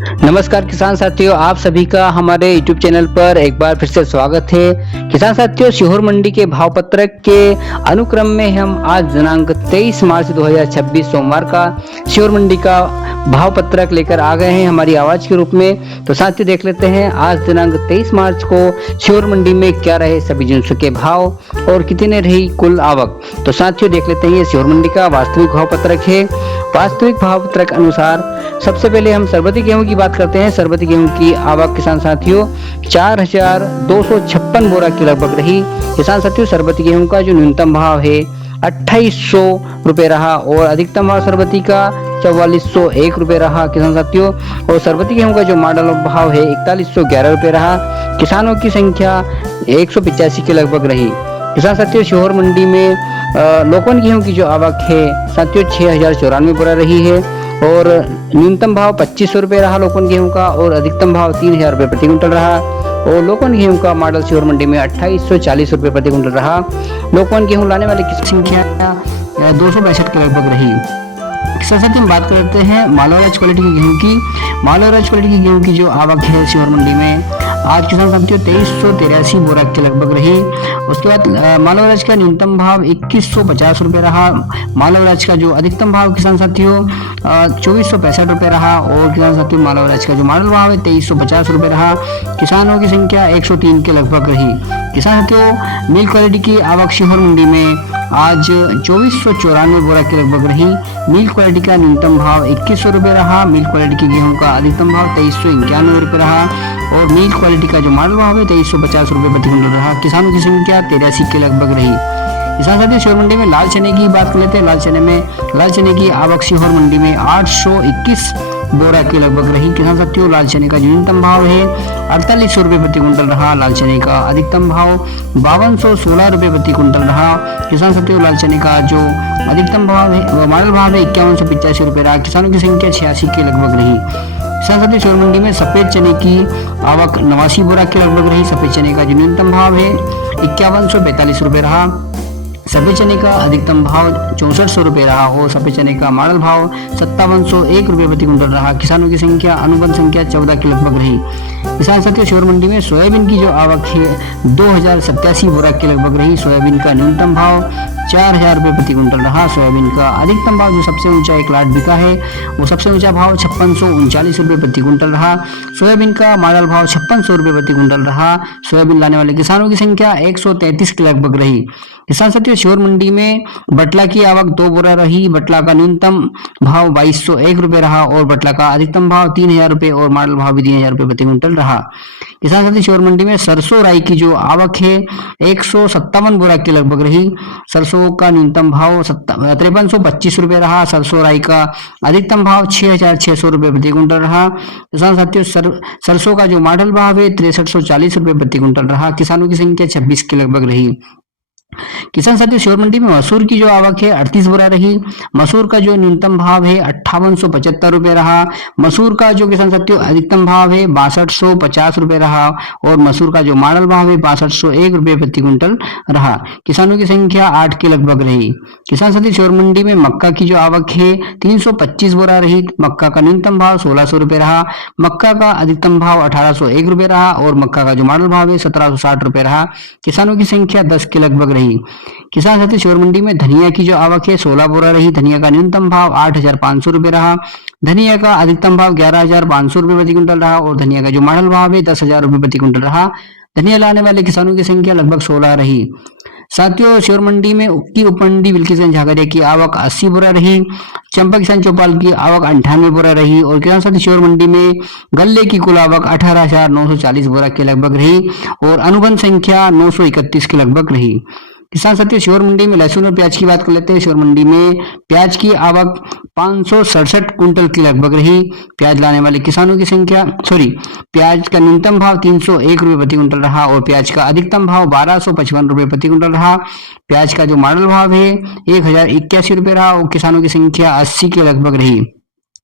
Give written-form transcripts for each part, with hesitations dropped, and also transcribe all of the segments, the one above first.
नमस्कार किसान साथियों, आप सभी का हमारे YouTube चैनल पर एक बार फिर से स्वागत है। किसान साथियों, सीहोर मंडी के भाव पत्रक के अनुक्रम में हम आज दिनांक 23 मार्च 2026 सोमवार का सीहोर मंडी का भाव पत्रक लेकर आ गए हैं हमारी आवाज के रूप में। तो साथियों, देख लेते हैं आज दिनांक 23 मार्च को सीहोर मंडी में क्या रहे सभी जिंसों के भाव और कितने रही कुल आवक। तो साथियों, देख लेते हैं ये सीहोर मंडी का वास्तविक भाव पत्रक है। वास्तविक भाव पत्रक अनुसार सबसे पहले हम सरबती गेहूं की बात करते हैं। सरबती गेहूं की आवक किसान साथियों 4256 बोरा के लगभग रही। किसान साथियों, सरबती गेहूं का जो न्यूनतम भाव है 2800 रुपए रहा और अधिकतम भाव सरबती का 4401 रुपए रहा किसान साथियों। और सरबती गेहूं का जो मॉडल भाव है 4111 रुपए रहा। किसानों की संख्या 185 के लगभग रही। किसान साथियों, सीहोर मंडी में लोकवन गेहूं की जो आवक है साथियों 6094 बोरा रही है और न्यूनतम भाव 2500 रुपए रहा लोकवन गेहूं का और अधिकतम भाव 3000 रुपए प्रति क्विंटल रहा। और लोकवन गेहूं का मॉडल सीहोर मंडी में 2840 रुपए प्रति क्विंटल रहा। लोकवन गेहूं लाने वाले की संख्या 262 के लगभग रही। साथ ही हम बात करते हैं मालवराज क्वालिटी के गेहूं की। मालवराज क्वालिटी के गेहूं की जो आवक है सीहोर मंडी में आज किसान साथियों 2383 बोरा के लगभग रही। उसके बाद मालवराज का न्यूनतम भाव 2150 रुपए रहा। मालवराज का जो अधिकतम भाव किसान साथियों 2465 रुपए रहा और किसान साथियों मालवराज का जो मॉडल भाव है 2350 रुपए रहा। किसानों की संख्या 103 के लगभग रही। किसान साथियों, मिल्क क्वालिटी की आवक सीहोर मंडी में आज 2494 बोरा के लगभग रही। मिल्क क्वालिटी का न्यूनतम भाव 2100 रुपए रहा। मिल्क क्वालिटी के गेहूं का अधिकतम भाव 2391 रुपए रहा और मिल्क क्वालिटी का जो मॉडल भाव है 2350 रुपए प्रति क्विंटल रहा। किसानों की संख्या 83 के लगभग रही। किसान साथियों, सीहोर मंडी में लाल चने की बात कर लेते हैं। लाल चने की आवक सीहोर मंडी में 821 बोरा के लगभग रही। किसान साथियों, लाल चने का जो न्यूनतम भाव है 4800 रुपए प्रति क्विंटल रहा। लाल चने का अधिकतम भाव 5216 रुपए प्रति क्विंटल रहा। किसान साथियों, लाल चने का जो अधिकतम भाव है मॉडल भाव है 5185 रुपए रहा। किसानों की संख्या 86 के लगभग रही। किसान साथियों, सीहोर मंडी में सफेद चने की आवक 89 बोरा के लगभग रही। सफेद चने का जो न्यूनतम भाव है 5145 रुपए रहा। सफेद चने का अधिकतम भाव 6400 रुपए रहा और सफेद चने का मॉडल भाव 5701 रुपए प्रति क्विंटल रहा। किसानों की संख्या अनुबंध संख्या 14 के लगभग रही। किसान साथियों, सीहोर मंडी में सोयाबीन की जो आवक है 2087 बोरा के लगभग रही। सोयाबीन का न्यूनतम भाव 4000 रुपए प्रति क्विंटल रहा। सोयाबीन का अधिकतम भाव जो सबसे ऊंचा एक लाट बिका है वो सबसे ऊंचा भाव 5639 रुपए प्रति क्विंटल रहा। सोयाबीन का मॉडल भाव 5600 रुपए प्रति क्विंटल रहा। सोयाबीन लाने वाले किसानों की संख्या 133 के लगभग रही। किसान साथियों, सीहोर मंडी में बटला की आवक 2 बोरा रही। बटला का न्यूनतम भाव 2201 रुपए रहा और बटला का अधिकतम भाव 3000 रुपए और मॉडल भाव भी 3000 रुपए प्रति क्विंटल रहा। किसान साथियों, सीहोर मंडी में सरसों राई की जो आवक है 157 बोरा के लगभग रही। सरसों का न्यूनतम भाव 5325 रुपए रहा। सरसों राई का अधिकतम भाव 6600 रुपए प्रति क्विंटल रहा। किसान साथियों, सरसों का जो मॉडल भाव है 6340 रुपए प्रति क्विंटल रहा। किसानों की संख्या 26 के लगभग रही। किसान साथियों, सीहोर मंडी में मसूर की जो आवक है 38 बोरा रही। मसूर का जो न्यूनतम भाव है 5875 रुपए रहा। मसूर का जो किसान साथियों अधिकतम भाव है 6250 रुपए रहा और मसूर का जो मॉडल भाव है 6201 रुपए प्रति क्विंटल रहा। किसानों की संख्या 8 के लगभग रही। किसान साथियों, सीहोर मंडी में मक्का की जो आवक है 325 बोरा रही। मक्का का न्यूनतम भाव 1600 रुपए रहा। मक्का का अधिकतम भाव 1801 रुपए रहा और मक्का का जो मॉडल भाव है 1760 रुपए रहा। किसानों की संख्या 10 के लगभग रही। किसान साथी, सीहोर मंडी में धनिया की जो आवक है 16 बोरा रही। धनिया का न्यूनतम भाव 8500 रुपए रहा। धनिया का अधिकतम भाव 11500 रुपए प्रति क्विंटल रहा और धनिया का जो मॉडल भाव है 10,000 रुपए प्रति क्विंटल रहा। धनिया लाने वाले किसानों की संख्या लगभग 16 रही। साथियों, सीहोर मंडी में उपमंडी बिल्किसगंज झागरिया की आवक 80 बोरा रही। चंपा किसान चौपाल की आवक 98 बोरा रही और किसान साथी सीहोर मंडी में गल्ले की कुल आवक 18,940 बोरा के लगभग रही और अनुबंध संख्या 931 के लगभग रही। किसान साथियों, सीहोर मंडी में लहसुन और प्याज की बात कर लेते हैं। सीहोर मंडी में प्याज की आवक 567 कुंटल की लगभग रही। प्याज लाने वाले किसानों की संख्या प्याज का न्यूनतम भाव 301 रुपए प्रति क्विंटल रहा और प्याज का अधिकतम भाव 1255 रुपए प्रति क्विंटल रहा। प्याज का जो मॉडल भाव है 1081 रुपए रहा और किसानों की संख्या 80 के लगभग रही।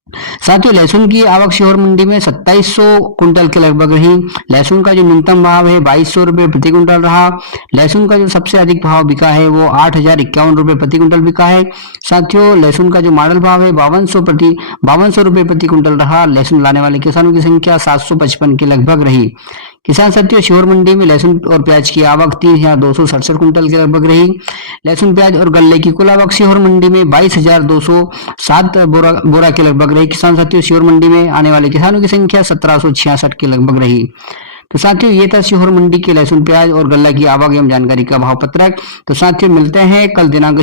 साथियों लहसुन की आवक सीहोर मंडी में 2700 कुंटल के लगभग रही। लहसुन का जो न्यूनतम भाव है 2200 रुपए प्रति कुंटल रहा। लहसुन का जो सबसे अधिक भाव बिका है वो 8051 रुपए प्रति कुंटल बिका है। साथियों लहसुन का जो मॉडल भाव है 5200 रुपए प्रति कुंटल रहा। लहसुन लाने वाले किसानों की संख्या 755 के लगभग रही। किसान साथियों सीहोर मंडी में लहसुन और प्याज की आवक 3267 कुंटल के लगभग रही। लहसुन प्याज और गल्ले की कुल आवक सीहोर मंडी में 22,207 बोरा के लगभग रही। किसान साथियों सीहोर मंडी में आने वाले किसानों की संख्या 1766 के लगभग रही। तो साथियों ये था सीहोर मंडी के लहसुन प्याज और गल्ला की आवक एवं जानकारी का भाव पत्रक। तो साथियों मिलते हैं कल दिनांक